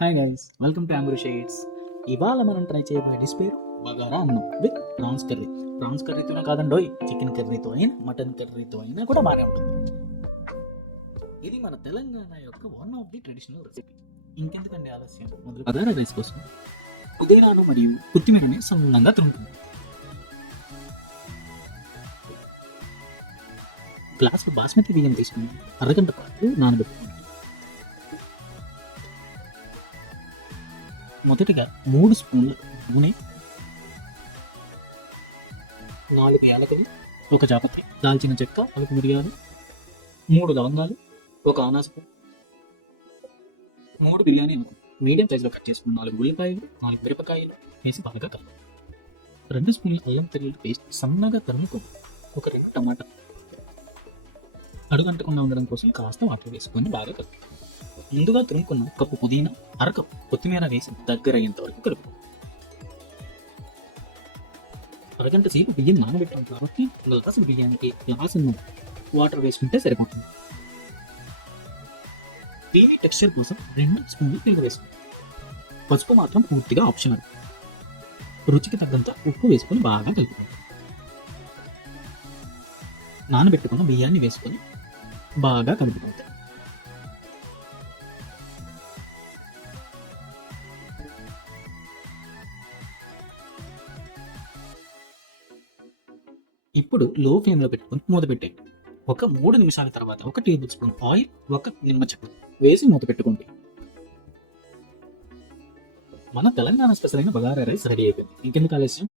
Hi guys, welcome to amber shades. ఇవాళ మనం try చేయబోయే డిష్ పేరు బగారా అన్నం విత్ ప్రాన్స్ కర్రీ. ప్రాన్స్ కర్రీతోనే కాదండోయ్, చికెన్ కర్రీతో అయినా మటన్ కర్రీతో అయినా కూడా బాగానే ఉంటుంది. ఇది మన తెలంగాణ యొక్క one of the traditional recipe. ఇంకెందుకండి ఆలస్యం, మొదలు బగారా రైస్ కోసం పుదీనాను మరియు కొత్తిమీరని సన్నంగా తురుముతుంది. గ్లాసు బాస్మతి బియ్యం తీసుకుని అరగంట పాటు నానబెట్టుకోండి. మొదటిగా 3 స్పూన్ల నూనె, 4 యాలకులు, 1 జాపత్రి, దాల్చిన చెక్క, 4 మిరియాలు, 3 లవంగాలు, 1 అనాస పువ్వు, 3 బిర్యానీ ఆకు, మీడియం సైజులో కట్ చేసుకున్న 4 ఉల్లిపాయలు, 4 మిరపకాయలు వేసి బాగా కలపాలి. 2 స్పూన్ల అల్లం వెల్లుల్లి పేస్ట్ సన్నగా తరుముకొని, 2 టమాటా అడుగంటకుండా ఉండడం కోసం కాస్త వాటర్ వేసుకొని బాగా కలుపు. ముందుగా తురుముకున్న కప్పు పుదీనా, అరకప్పు కొత్తిమీర వేసి దగ్గర అయ్యేంత వరకు కలుపు. అరగంట సేపు బియ్యం నానబెట్టాం కాబట్టి గ్లాసు బియ్యానికి గ్లాసు వాటర్ వేసుకుంటే సరిపోతుంది. క్రీమీ టెక్స్చర్ కోసం 2 స్పూన్లు పెరుగు వేసుకోండి. పసుపు మాత్రం పూర్తిగా ఆప్షనల్. రుచికి తగ్గంత ఉప్పు వేసుకొని బాగా కలుపుకోండి. నానబెట్టుకున్న బియ్యాన్ని వేసుకొని బాగా కలుపుకోండి. ఇప్పుడు లో ఫ్లేమ్లో పెట్టుకొని మూత పెట్టండి. 3 నిమిషాల తర్వాత 1 టేబుల్ స్పూన్ ఆయిల్, 1 నిమ్మ చెక్క వేసి మూత పెట్టుకోండి. మన తెలంగాణ స్పెషల్ అయిన బగారా రైస్ రెడీ అయిపోయింది. ఇంకెందుకు ఆలస్యం,